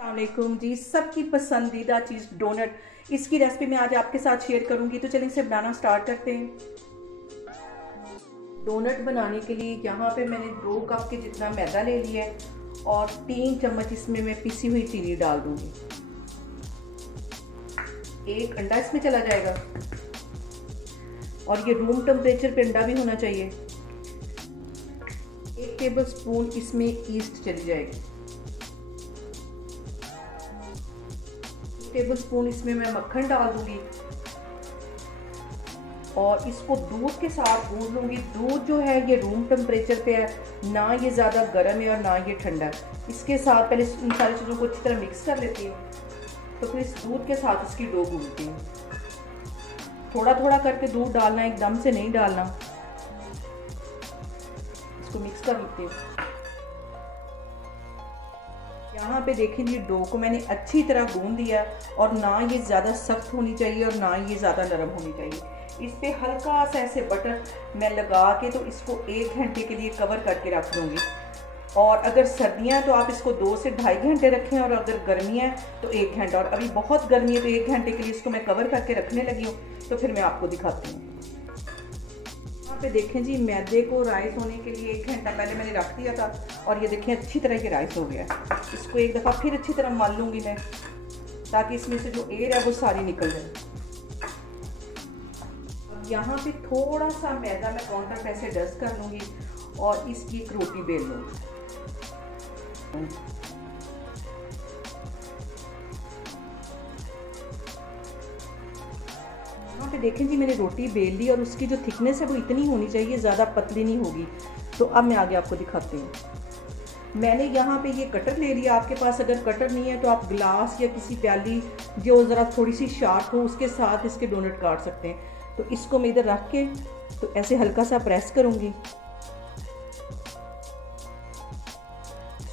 अस्सलामुअलैकुम जी, सबकी पसंदीदा चीज़ डोनट। इसकी रेसिपी मैं आज आपके साथ शेयर करूंगी, तो चलिए इसे बनाना स्टार्ट करते हैं। डोनट बनाने के लिए यहाँ पे मैंने 2 कप के जितना मैदा ले लिया है और 3 चम्मच इसमें मैं पिसी हुई चीनी डाल दूंगी। 1 अंडा इसमें चला जाएगा और ये रूम टेम्परेचर पे अंडा भी होना चाहिए। 1 टेबल स्पून इसमें ईस्ट चली जाएगी। 1 टेबल स्पून इसमें मैं मक्खन डाल दूंगी और इसको दूध के साथ गूंद लूंगी। दूध जो है ये रूम टेम्परेचर पे है, ना ये ज़्यादा गर्म है और ना ये ठंडा है। इसके साथ पहले इन सारी चीज़ों को अच्छी तरह मिक्स कर लेती हूँ, तो फिर इस दूध के साथ इसकी डो गूंदती हूँ। थोड़ा थोड़ा करके दूध डालना, एकदम से नहीं डालना। इसको मिक्स कर लेती हूँ। यहाँ पे देखें जी, डो को मैंने अच्छी तरह गूंद दिया और ना ये ज़्यादा सख्त होनी चाहिए और ना ये ज़्यादा नरम होनी चाहिए। इस पे हल्का सा ऐसे बटर मैं लगा के तो इसको 1 घंटे के लिए कवर करके रख दूँगी। और अगर सर्दियाँ तो आप इसको 2 से ढाई घंटे रखें, और अगर गर्मियाँ तो 1 घंटा। और अभी बहुत गर्मी है तो 1 घंटे के लिए इसको मैं कवर करके रखने लगी हूँ, तो फिर मैं आपको दिखाती हूँ। यहाँ पे देखें जी, मैदे को राइस होने के लिए 1 घंटा पहले मैंने रख दिया था और ये देखें अच्छी तरह ये राइस हो गया है। इसको एक दफ़ा फिर अच्छी तरह मल लूँगी मैं, ताकि इसमें से जो एयर है वो सारी निकल जाए। यहाँ पे थोड़ा सा मैदा मैं काउंटर पे ऐसे डस्ट कर लूँगी और इसकी एक रोटी बेल लूँगी। यहाँ पे देखें जी, मैंने रोटी बेल ली और उसकी जो थिकनेस है वो इतनी होनी चाहिए, ज़्यादा पतली नहीं होगी। तो अब मैं आगे आपको दिखाती हूँ। मैंने यहाँ पे ये कटर ले लिया। आपके पास अगर कटर नहीं है तो आप ग्लास या किसी प्याली जो ज़रा थोड़ी सी शार्प हो उसके साथ इसके डोनट काट सकते हैं। तो इसको मैं इधर रख के तो ऐसे हल्का सा प्रेस करूँगी।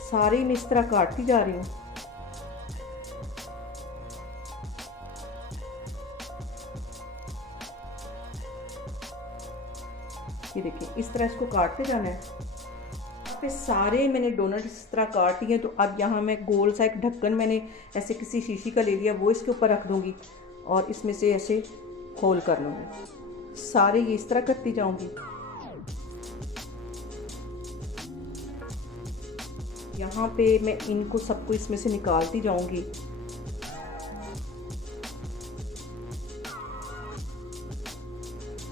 सारे मैं इस तरह काटती जा रही हूँ। ये देखिए, इस तरह इसको काटते जाना है। यहाँ पे सारे मैंने डोनट इस तरह काट लिए। तो अब यहाँ मैं गोल सा एक ढक्कन मैंने ऐसे किसी शीशी का ले लिया, वो इसके ऊपर रख दूँगी और इसमें से ऐसे होल कर लूँगी। सारे ये इस तरह करती जाऊँगी। यहाँ पे मैं इनको सबको इसमें से निकालती जाऊँगी।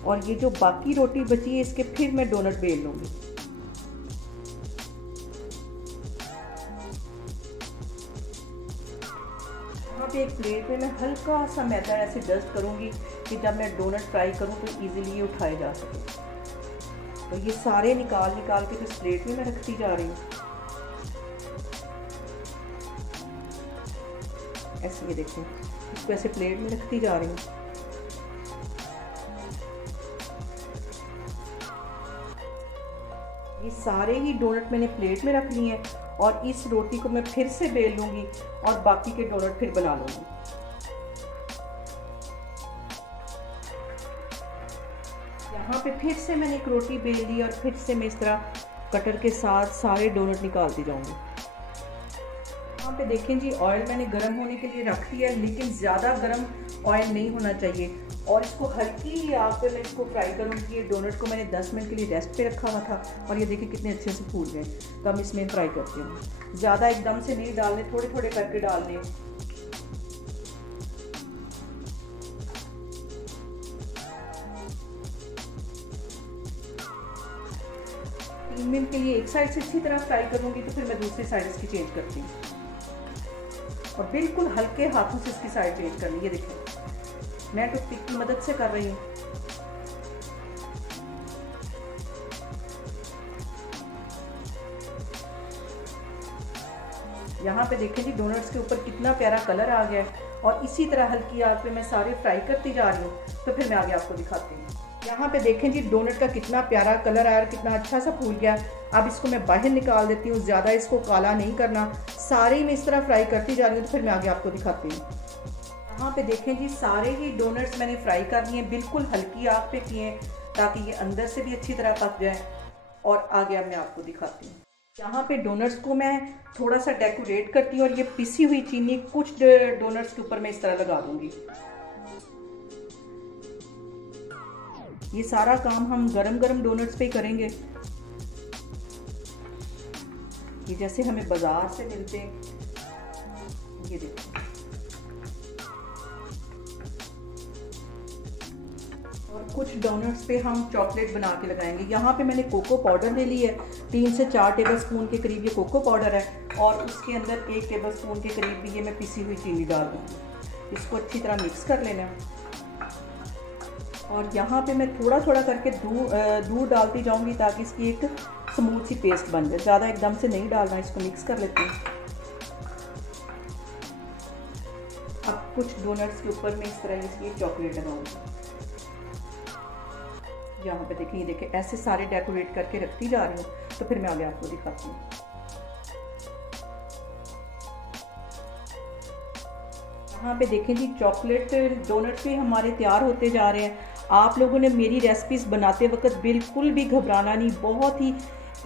और ये जो बाकी रोटी बची है इसके फिर मैं डोनट बेल लूँगी। यहाँ पे एक प्लेट में मैं हल्का सा मैदा ऐसे डस्ट करूँगी कि जब मैं डोनट फ्राई करूँ तो इजीली ये उठाए जा सके। तो ये सारे निकाल के इस प्लेट में मैं रखती जा रही हूँ। ऐसे ये देखें, इसको ऐसे प्लेट में रखती जा रही हूँ। ये सारे ही डोनट मैंने प्लेट में रख लिए हैं और इस रोटी को मैं फिर से बेल लूँगी और बाकी के डोनट फिर बना लूँगी। यहाँ पे फिर से मैंने एक रोटी बेल ली और फिर से मैं इस तरह कटर के साथ सारे डोनट निकालती जाऊँगी। यहाँ पे देखें जी, ऑयल मैंने गर्म होने के लिए रख दिया, लेकिन ज़्यादा गर्म ऑयल नहीं होना चाहिए। और इसको हल्की आग पे मैं इसको फ्राई करूँगी। ये डोनट को मैंने 10 मिनट के लिए रेस्ट पे रखा हुआ था और ये देखिए कितने अच्छे से फूल गए। तो हम इसमें फ्राई करते हैं। ज़्यादा एकदम से नहीं डालने, थोड़े थोड़े करके डालने। 3 मिनट के लिए एक साइड से अच्छी तरह फ्राई करूँगी, तो फिर मैं दूसरी साइड इसकी चेंज करती हूँ और बिल्कुल हल्के हाथों से इसकी साइड चेंज करनी। ये देखिए, मैं टूथपिक की मदद से कर रही हूँ। यहाँ पे देखें जी, डोनट्स के ऊपर कितना प्यारा कलर आ गया है और इसी तरह हल्की आग पे मैं सारे फ्राई करती जा रही हूँ। तो फिर मैं आगे आपको दिखाती हूँ। यहाँ पे देखें जी, डोनट का कितना प्यारा कलर आया और कितना अच्छा सा फूल गया। अब इसको मैं बाहर निकाल देती हूँ। ज़्यादा इसको काला नहीं करना, सारे मैं इस तरह फ्राई करती जा रही हूँ। तो फिर मैं आगे आपको दिखाती हूँ। यहाँ पे देखें जी, सारे ही डोनट्स मैंने फ्राई कर लिए, बिल्कुल हल्की आग पे किए ताकि ये अंदर से भी अच्छी तरह पक जाए। और आगे अब मैं आपको दिखाती हूँ। यहाँ पे डोनट्स को मैं थोड़ा सा डेकोरेट करती हूँ और ये पिसी हुई चीनी कुछ डोनट्स के ऊपर मैं इस तरह लगा दूंगी। ये सारा काम हम गरम गरम डोनट्स पे ही करेंगे, ये जैसे हमें बाजार से मिलते हैं। ये देखो, और कुछ डोनट्स पे हम चॉकलेट बना के लगाएंगे। यहाँ पे मैंने कोको पाउडर ले ली है, 3 से 4 टेबल स्पून के करीब ये कोको पाउडर है, और उसके अंदर 1 टेबल स्पून के करीब भी ये मैं पिसी हुई चीनी डाल दूँगी। इसको अच्छी तरह मिक्स कर लेना। और यहाँ पे मैं थोड़ा थोड़ा करके दूध डालती जाऊँगी ताकि इसकी एक स्मूथ सी पेस्ट बन जाए। ज़्यादा एकदम से नहीं डालना, इसको मिक्स कर लेती हूँ। अब कुछ डोनट्स के ऊपर मैं इस तरह इसकी चॉकलेट लगाऊंगी। यहाँ पे देखें, ये देखें, ऐसे सारे डेकोरेट करके रखती जा रही हूँ, तो फिर मैं आगे आपको दिखाती हूँ। यहाँ पे देखें जी, चॉकलेट डोनट्स भी हमारे तैयार होते जा रहे हैं। आप लोगों ने मेरी रेसिपीज़ बनाते वक्त बिल्कुल भी घबराना नहीं, बहुत ही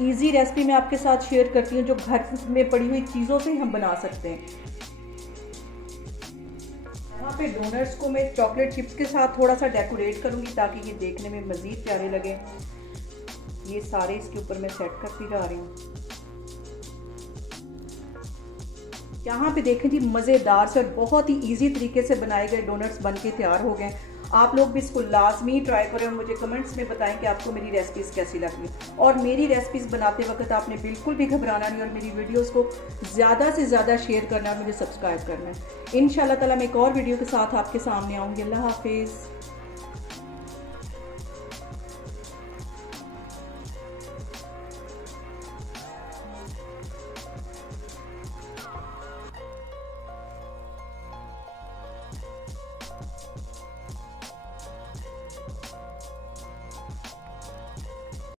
इजी रेसिपी मैं आपके साथ शेयर करती हूँ जो घर में पड़ी हुई चीज़ों से हम बना सकते हैं। यहाँ पे डोनट्स को मैं चॉकलेट चिप्स के साथ थोड़ा सा डेकोरेट करूँगी ताकि ये देखने में मज़ीद प्यारे लगे। ये सारे इसके ऊपर मैं सेट करती जा रही हूँ। यहाँ पे देखें जी, मज़ेदार से और बहुत ही इजी तरीके से बनाए गए डोनट्स बन के तैयार हो गए। आप लोग भी इसको लाजमी ट्राई करें और मुझे कमेंट्स में बताएं कि आपको मेरी रेसिपीज़ कैसी लगी। और मेरी रेसिपीज़ बनाते वक्त आपने बिल्कुल भी घबराना नहीं और मेरी वीडियोस को ज़्यादा से ज़्यादा शेयर करना और मुझे सब्सक्राइब करना है। इंशाल्लाह ताला मैं एक और वीडियो के साथ आपके सामने आऊँगी। अल्लाह हाफिज़।